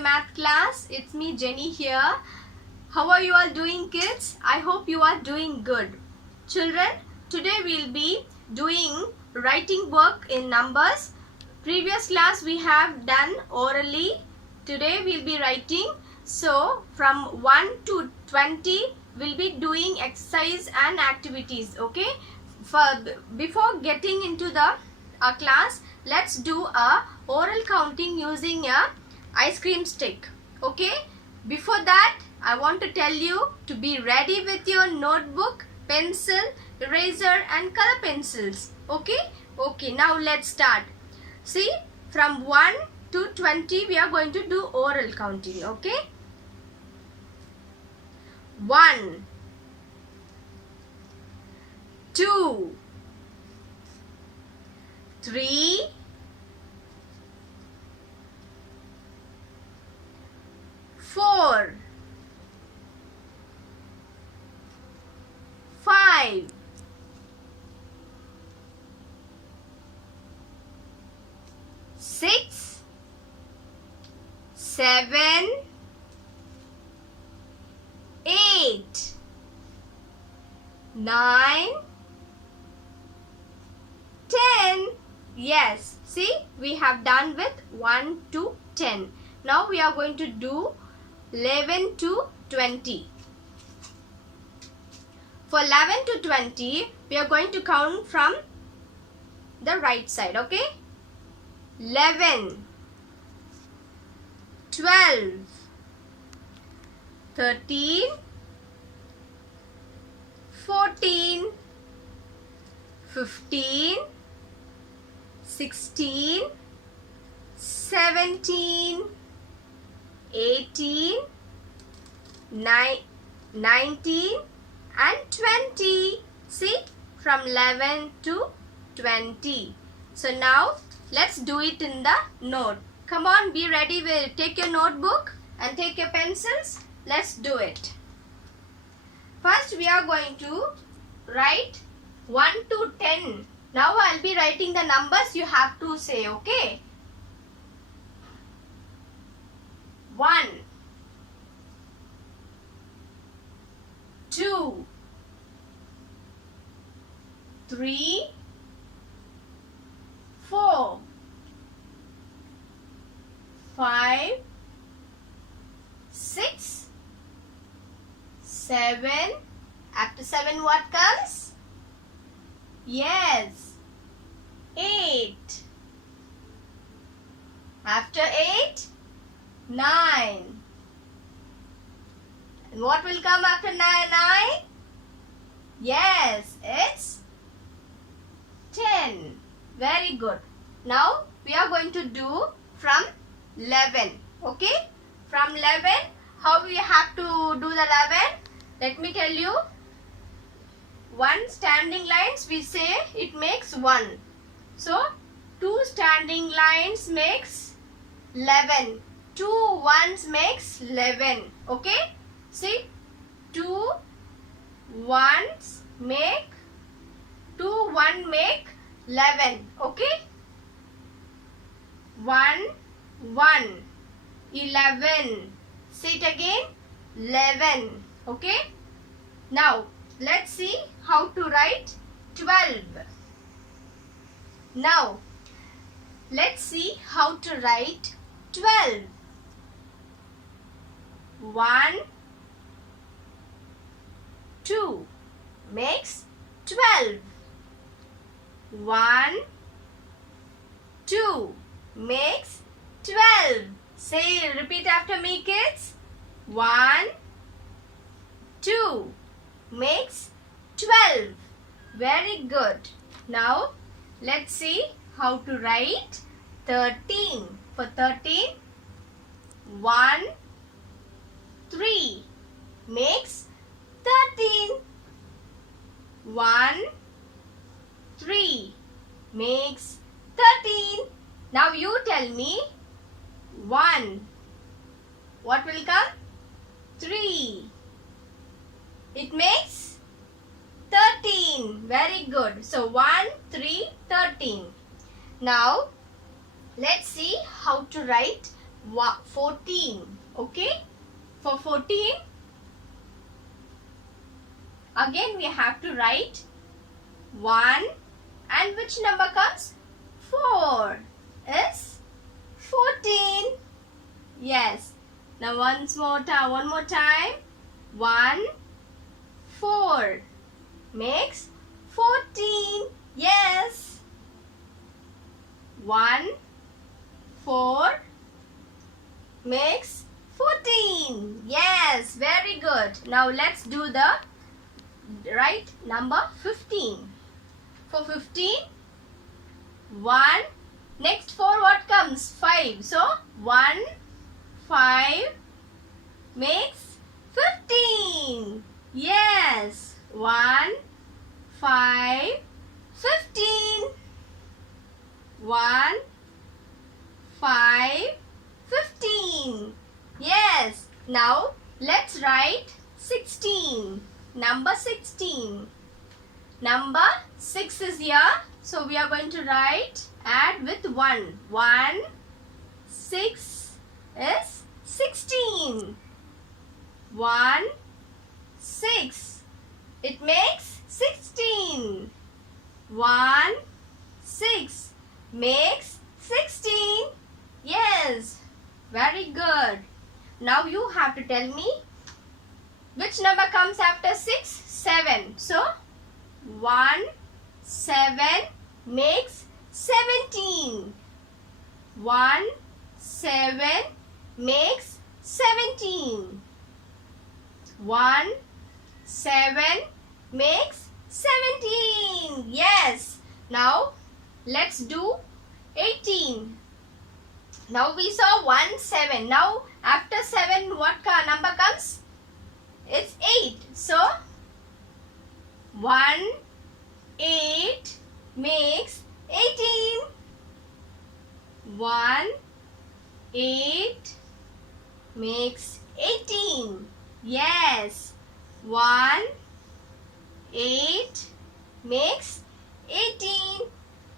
math class. It's me, Jenny here. How are you all doing, kids? I hope you are doing good. Children, today we'll be doing writing work in numbers. Previous class we have done orally. Today we'll be writing. So from 1 to 20 we'll be doing exercise and activities. Okay. Before getting into the class, let's do a oral counting using a ice cream stick. Okay. Before that, I want to tell you to be ready with your notebook, pencil, eraser and color pencils. Okay. Okay. Now let's start. See, from 1 to 20 we are going to do oral counting. Okay. 1, 2, 3, 4, 5, 6, 7, 8, 9, 10. Yes, see, we have done with 1 to 10. Now we are going to do 11 to 20. For 11 to 20, we are going to count from the right side. Okay. 11, 12, 13, 14, 15, 16, 17, 18, 19 and 20. See, from 11 to 20. So now let's do it in the note. Come on, be ready. Take your notebook and take your pencils. Let's do it. First we are going to write 1 to 10. Now I'll be writing the numbers, you have to say, okay? 1, 2, 3, 4, 5, 6, 7. After 7 what comes? Yes, 8. After 8, 9. And what will come after 9? Yes, it's 10. Very good. Now we are going to do from 11. Okay? From 11, how we have to do the 11? Let me tell you. 1 standing lines, we say it makes 1. So 2 standing lines makes 11. 2 ones makes 11. Okay? See, 2 ones make 2 1 make 11. Okay? 1 1 11. Say it again. 11. Okay? Now let's see how to write 12. Now let's see how to write 12. 1, 2 makes 12. 1, 2 makes 12. Say, repeat after me, kids. 1, 2 makes 12. Very good. Now let's see how to write 13. For 13, 1, 3 makes 13. 1, 3 makes 13. Now you tell me 1. What will come? 3. It makes 13. Very good. So 1, 3, 13. Now let's see how to write 14. Okay, for 14 again we have to write 1, and which number comes? 4 is 14. Yes. Now one more time. 1, 4 makes 14. Yes. 1, 4 makes 14. Yes, very good. Now let's do the right number 15. For 15, 1, next 4 what comes? 5. So 1, 5 makes 15. Yes, 1, 5, 15. 1, 5, 15. Yes. Now let's write 16. Number 16. Number 6 is here. So we are going to write, add with 1. 1, 6 is 16. 1, 6. It makes 16. 1, 6 makes 16. Yes. Very good. Now you have to tell me which number comes after 6? 7. So 1, 7 makes 17. 1, 7 makes 17. 1, 7 makes 17. Yes. Now let's do 18. Now we saw 1, 7. Now after 7 what number comes? It's 8. So 1, 8 makes 18. 1, 8 makes 18. Yes. 1, 8 makes 18.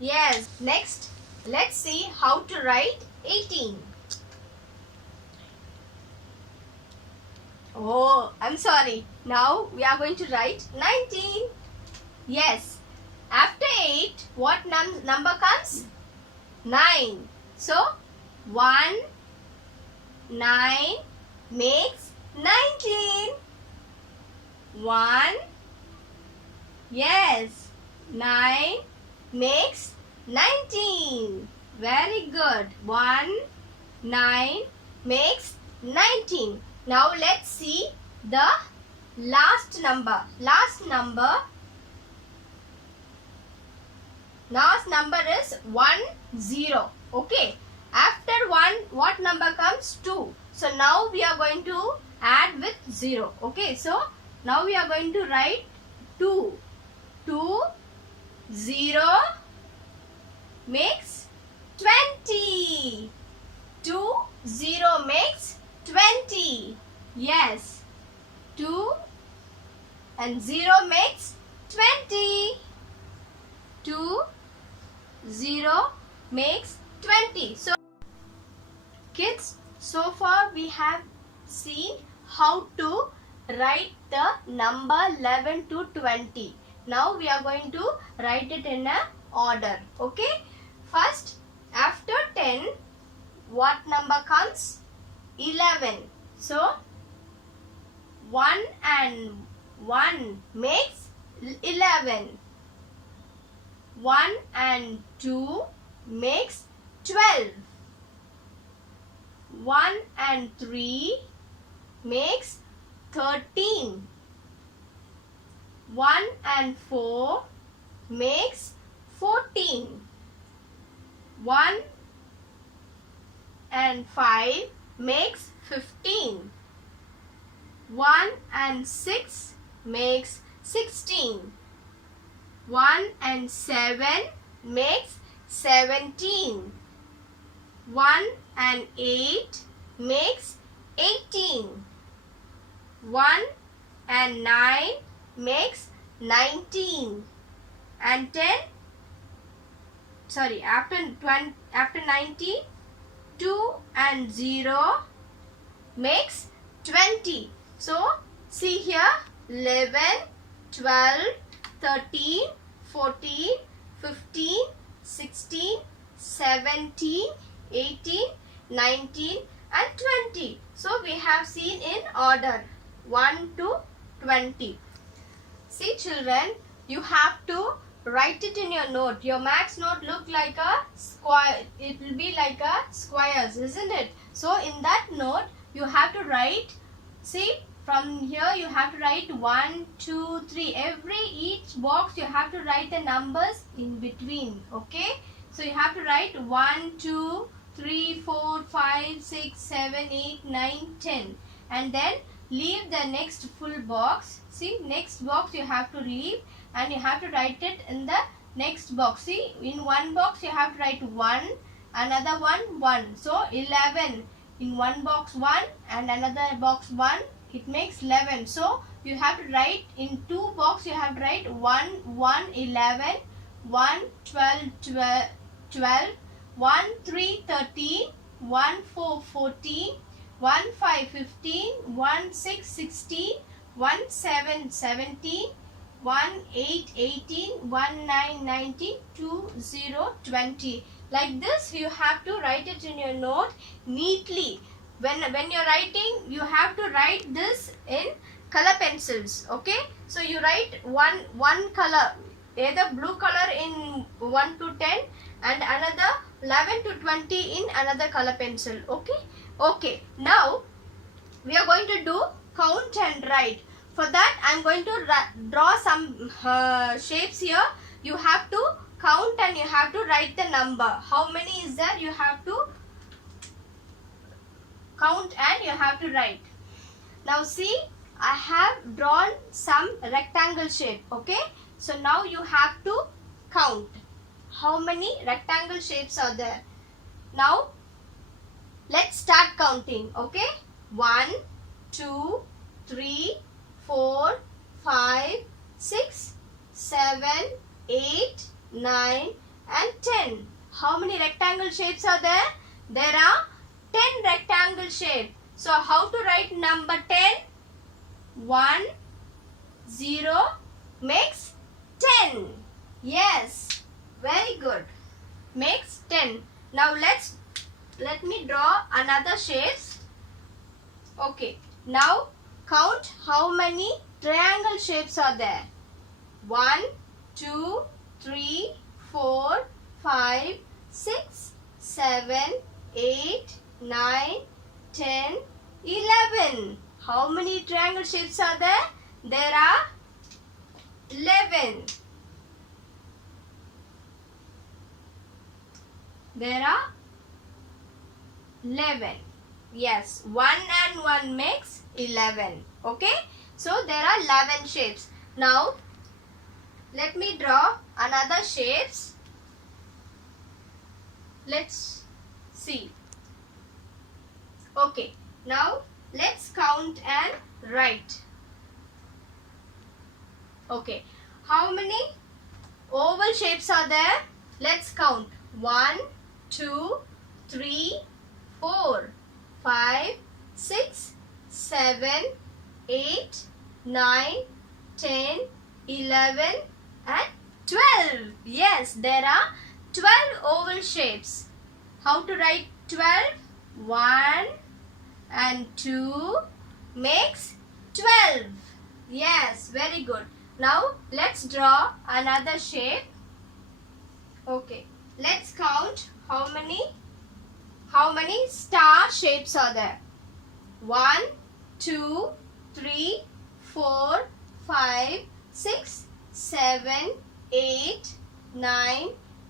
Yes. Next, let's see how to write 18. Oh, I'm sorry. Now we are going to write 19. Yes. After 8, what number comes? 9. So, 1, 9 makes 19. 1, yes, 9 makes 19. Very good. 1, 9 makes 19. Now let's see the last number. Last number is 1, 0. Okay. After 1, what number comes? 2. So now we are going to add with 0. Okay. So now we are going to write 2. 2, 0 makes 20. 2, 0 makes 20. Yes. 2 and 0 makes 20. 2, 0 makes 20. So kids, so far we have seen how to write the number 11 to 20. Now we are going to write it in a order. Okay. First, after 10, what number comes? 11. So 1 and 1 makes 11. 1 and 2 makes 12. 1 and 3 makes 13. 1 and 4 makes 14. 1 and 5 makes 15. 1 and 6 makes 16. 1 and 7 makes 17. 1 and 8 makes 18. 1 and 9 makes 19. And 10, sorry, after 19, 2 2 and 0 makes 20. So see here, 11, 12, 13, 14, 15, 16, 17, 18, 19 and 20. So we have seen in order 1 to 20. See children, you have to write it in your note. Your max note look like a square. It will be like a squares, isn't it? So in that note you have to write, see from here you have to write 1, 2, 3. Each box you have to write the numbers in between. Okay. So you have to write 1, 2, 3, 4, 5, 6, 7, 8, 9, 10. And then leave the next full box. See, next box you have to leave and you have to write it in the next box. See, in one box you have to write 1, another one 1. So 11. In one box 1 and another box 1, it makes 11. So you have to write in two box, you have to write 1, 1, 11, 1, 12, 12, 1, 3, 13, 1, 4, 14, 1, 5, 15, 1, 6, 16, 1, 7, 17, 1, 8, 18, 1, 9, 19, 2, 0, 20. Like this you have to write it in your note neatly. When you're writing, you have to write this in color pencils. Okay. So you write one color, either blue color in 1 to 10 and another 11 to 20 in another color pencil. Okay. Okay. Now we are going to do count and write. For that I am going to draw some shapes here. You have to count and you have to write the number. How many is there? You have to count and you have to write. Now see, I have drawn some rectangle shape. Okay. So now you have to count how many rectangle shapes are there. Now let's start counting. Okay. 1, 2, 3, 4, 5, 6, 7, 8, 9 and 10. How many rectangle shapes are there? There are 10 rectangle shapes. So how to write number 10? 1, 0 makes 10. Yes, very good. Makes 10. Now let me draw another shapes. Okay. Now count how many triangle shapes are there. 1, 2, 3, 4, 5, 6, 7, 8, 9, 10, 11. How many triangle shapes are there? There are 11. There are 11. Yes, 1 and 1 makes 11. Okay. So there are 11 shapes. Now let me draw another shapes. Let's see. Okay. Now let's count and write. Okay. How many oval shapes are there? Let's count. 1, 2, 3, 4, 5, 6, 7, 8, 9, 10, 11 and 12. Yes, there are 12 oval shapes. How to write 12? 1 and 2 makes 12. Yes, very good. Now let's draw another shape. Okay, let's count how many star shapes are there. 1, 2, 3, 4, 5, 6, 7, 8, 9,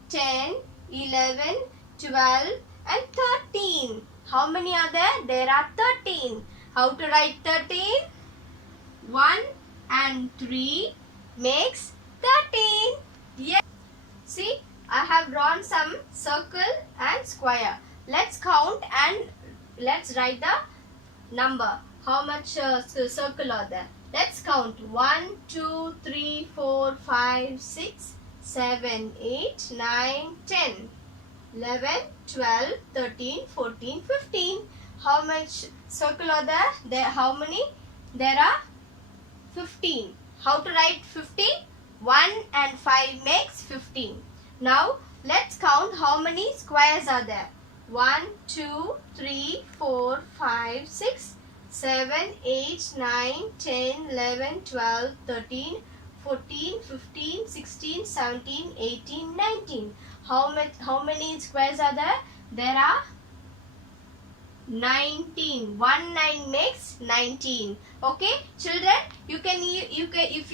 10, 11, 12 and 13. How many are there? There are 13. How to write 13? 1 and 3 makes 13. Yes. See, I have drawn some circle and square. Let's count and let's write the number. How much circle are there? Let's count. 1, 2, 3, 4, 5, 6, 7, 8, 9, 10. 11, 12, 13, 14, 15. How much circle are there? How many? There are 15. How to write 15? 1 and 5 makes 15. Now let's count how many squares are there. 1, 2, 3, 4, 5, 6, 7, 8, 9, 10, 11, 12, 13, 14, 15, 16, 17, 18, 19. How many squares are there? There are 19. 1 9 makes 19. Okay, children, you can if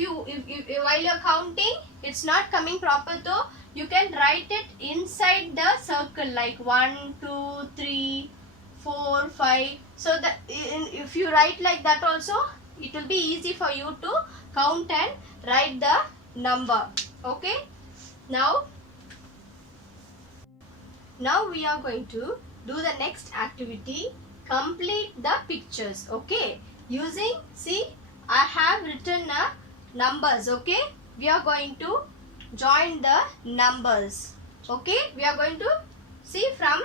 while you're counting it's not coming proper though, you can write it inside the circle like 1 2 3 4 5. So that if you write like that also, it will be easy for you to count and write the number. Okay, now we are going to do the next activity. Complete the pictures. Okay, using, see, I have written numbers. Okay, we are going to join the numbers. Okay, we are going to see from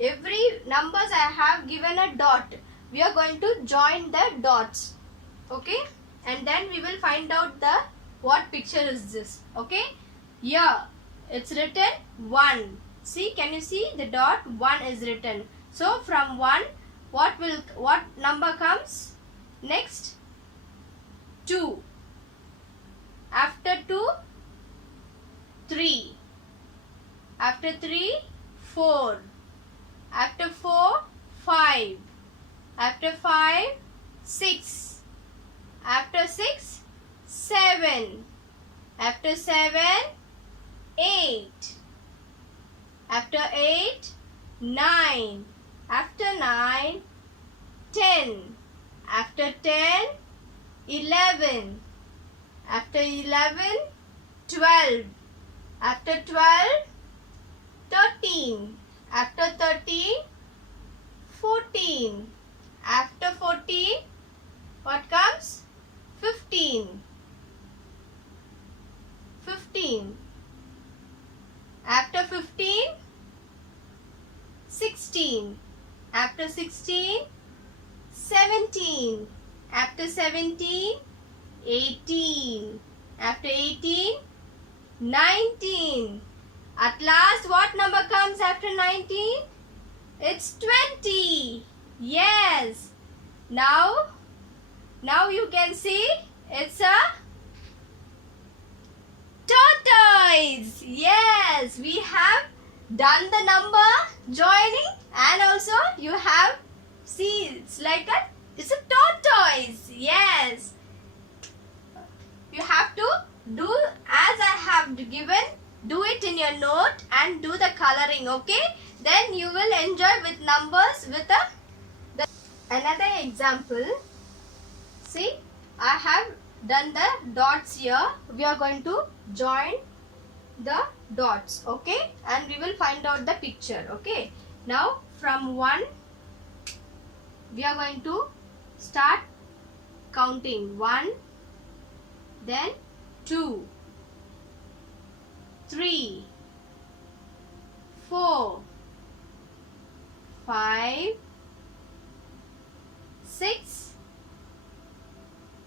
every numbers I have given a dot. We are going to join the dots. Okay, and then we will find out the what picture is this. Okay, here it's written 1. See, can you see the dot? 1 is written. So from 1, what number comes? Next 2. After 2, 3. After 3, 4. After 4, 5. After 5, 6. After 6, 7. After 7, 8. After 8, 9. After 9, 10. After 10, 11. After 11, 12. After 12, 13. After 13, 14. After 14, what comes? 15. 15. After 15, 16. After 16, 17. After 17, 18. After 18, 19. At last, what number comes after 19? It's 20. Yes. Now you can see it's a tortoise. Yes, we have done the number joining, and also you have, see, it's a tortoise. Yes, you have to do as I have given. Do it in your note and do the coloring. Okay, then you will enjoy with numbers with another example. See, I have done the dots here. We are going to join the dots. Okay, and we will find out the picture. Okay, now from 1 we are going to start counting. 1, then 2, 3, 4, 5, 6,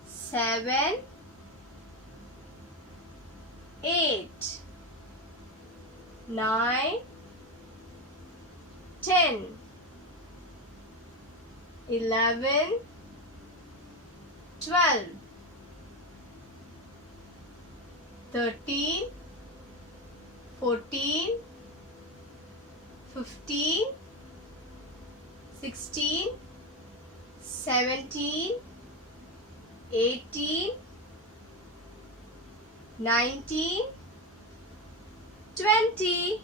7, 8, 9, 10, 11, 12, 13, 14, 15, 16, 17, 18, 19, 20.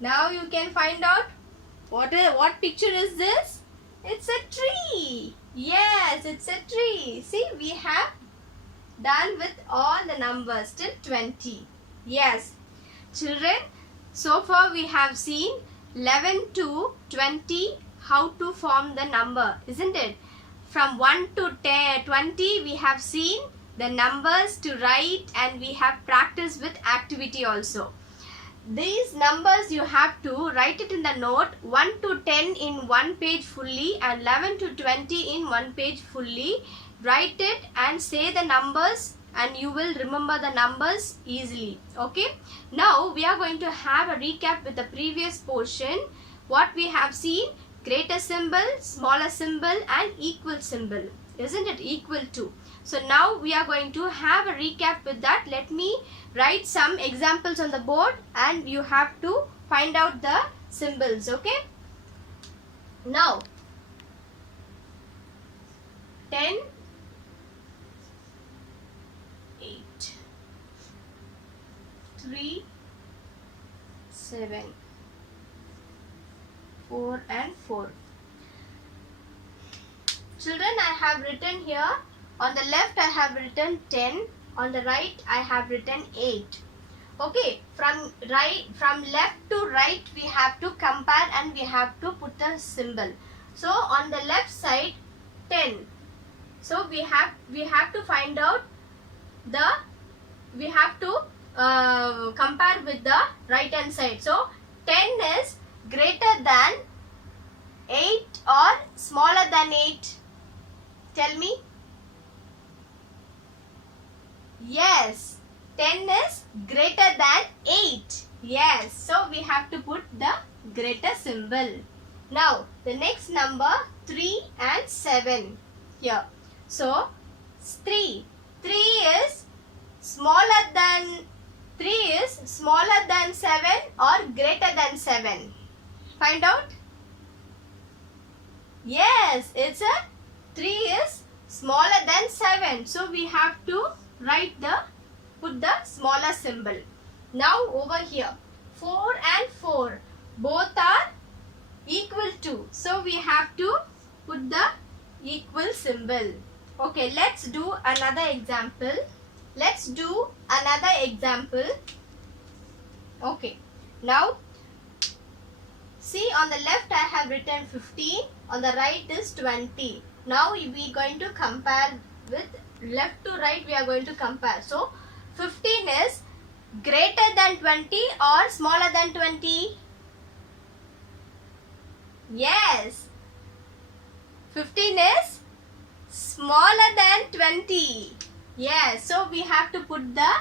Now you can find out what picture is this? It's a tree. Yes, it's a tree. See, we have done with all the numbers till 20. Yes, children, so far we have seen 11 to 20 how to form the number, isn't it? From 1 to 20 we have seen the numbers to write, and we have practiced with activity also. these numbers you have to write it in the note 1 to 10 in one page fully and 11 to 20 in one page fully. Write it and say the numbers and you will remember the numbers easily. Okay. Now we are going to have a recap with the previous portion. What we have seen: greater symbol, smaller symbol and equal symbol. Isn't it? Equal to. So now we are going to have a recap with that. Let me write some examples on the board and you have to find out the symbols. Okay. Now 10, 8, 3, 7, 4 and 4. Children, I have written here, on the left I have written 10, on the right I have written 8. Okay, from left to right we have to compare and we have to put the symbol. So on the left side 10. So we have to find out we have to compare with the right hand side. So 10 is greater than 8 or smaller than 8? Tell me. Yes, 10 is greater than 8. Yes, so we have to put the greater symbol. Now the next number 3 and 7 here. So 3 is smaller than 7 or greater than 7. Find out. Yes, it's a 3 is smaller than 7. So we have to put the smaller symbol. Now over here 4 and 4 both are equal to. So we have to put the equal symbol. Okay, let's do another example. Okay, now see, on the left I have written 15, on the right is 20. Now we are going to compare with left to right, we are going to compare. So 15 is greater than 20 or smaller than 20? Yes, 15 is smaller than 20. Yes, so we have to put the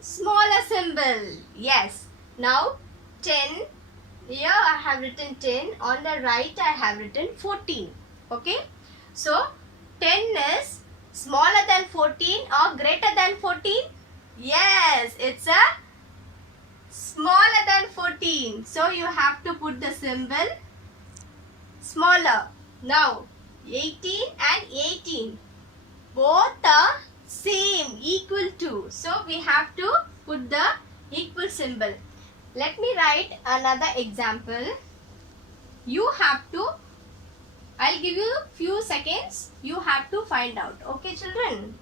smaller symbol. Yes. Now 10, here I have written 10, on the right I have written 14. Okay. So 10 is smaller than 14 or greater than 14? Yes, it's a smaller than 14. So you have to put the symbol smaller. Now 18 and 18 both are same, equal to. So we have to put the equal symbol. Let me write another example. You have to, I'll give you few seconds. You have to find out. Okay, children?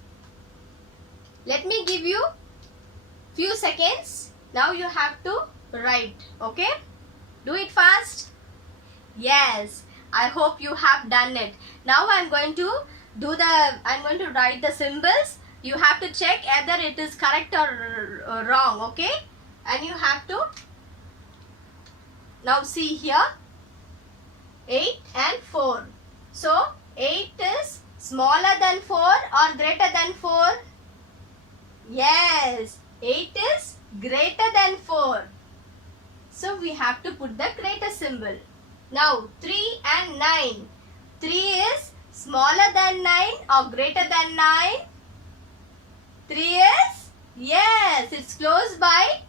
Let me give you few seconds. Now you have to write. Okay? Do it fast. Yes. I hope you have done it. Now I'm going to write the symbols. You have to check either it is correct or wrong. Okay? And you have to now see here 8 and 4. So 8 is smaller than 4 or greater than 4? Yes, 8 is greater than 4. So we have to put the greater symbol. Now 3 and 9. 3 is smaller than 9 or greater than 9? 3 is? Yes, it's close by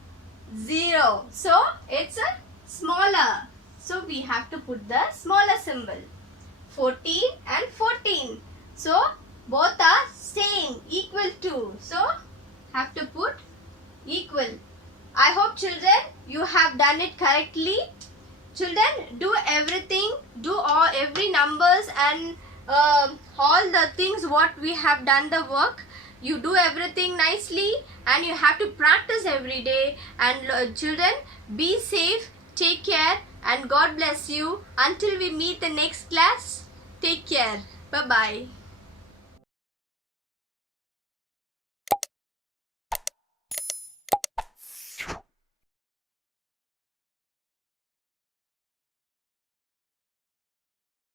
0. So it's a smaller. So we have to put the smaller symbol. 14 and 14. So both are same, equal to. So have to put equal. I hope children you have done it correctly. Children, do everything, do every numbers and all the things what we have done the work. You do everything nicely and you have to practice every day. And children, be safe, take care and God bless you. Until we meet the next class, take care. Bye-bye.